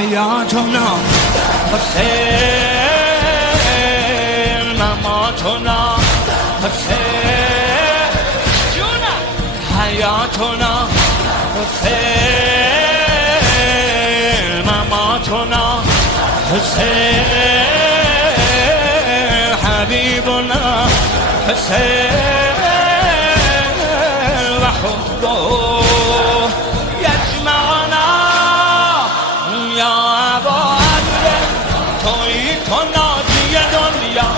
حیاتنا حسین، مماتنا حسین، جونم حیاتنا حسین، مماتنا حسین، حبیبنا حسین و حبه یجمعنا یا ابا عبده، تویی تو ناجی دنیا،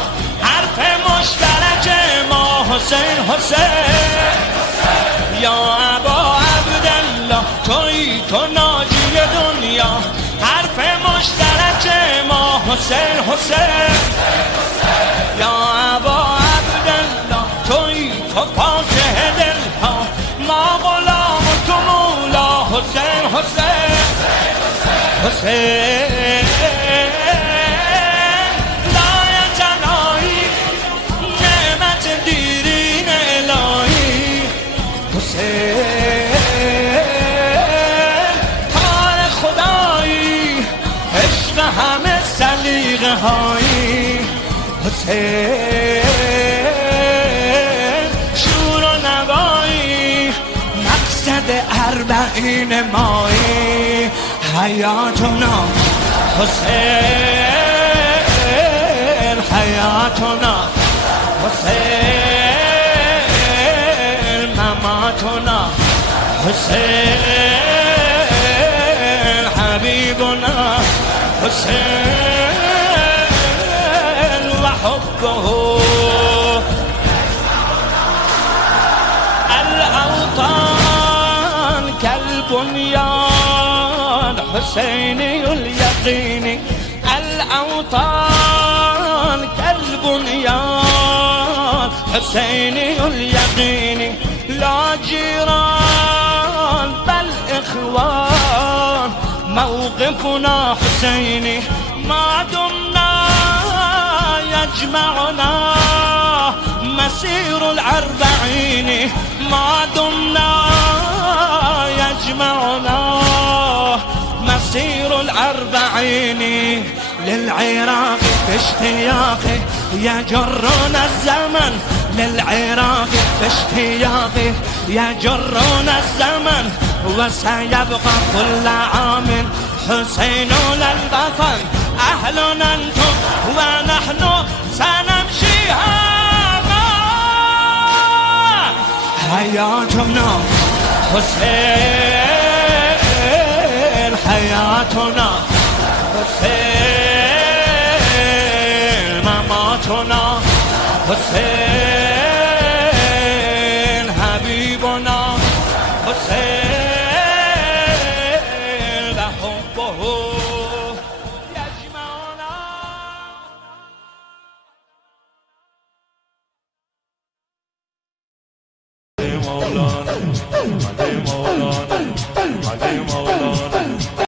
حرف مشترک ما حسین حسین. یا ابا عبدالله تویی تو ناجی دنیا، حرف مشترک ما حسین حسین. یا ابا عبدالله تویی تو فاتح دلها، ما غلام تو مولا حسین حسین. حسین لای جنایی، نعمت دیرین الهی حسین، کار خدایی، عشق همه سلیقه هایی حسین. شور و نوایی مقصد اربعین مایی، حیاتنا حسین، حیاتنا حسین، مماتنا حسین، حبیبنا حسین و حبه الاوطان كالبنيان حسيني اليقين. الأوطان كالبنيان حسيني اليقين، لا جيران بل إخوان، موقفنا حسيني ما دمنا يجمعنا مسير الأربعين، ما دمنا يجمعنا مسير الأربعين. للعراق باشتياقه يجرنا الزمن، للعراق باشتياقه يجرنا الزمن، وسيبقى كل عام حسين للوطن. أهل أنتم ونحن سنمشي هذا، حياتنا حسين، حياتنا حسين، مماتنا حسين.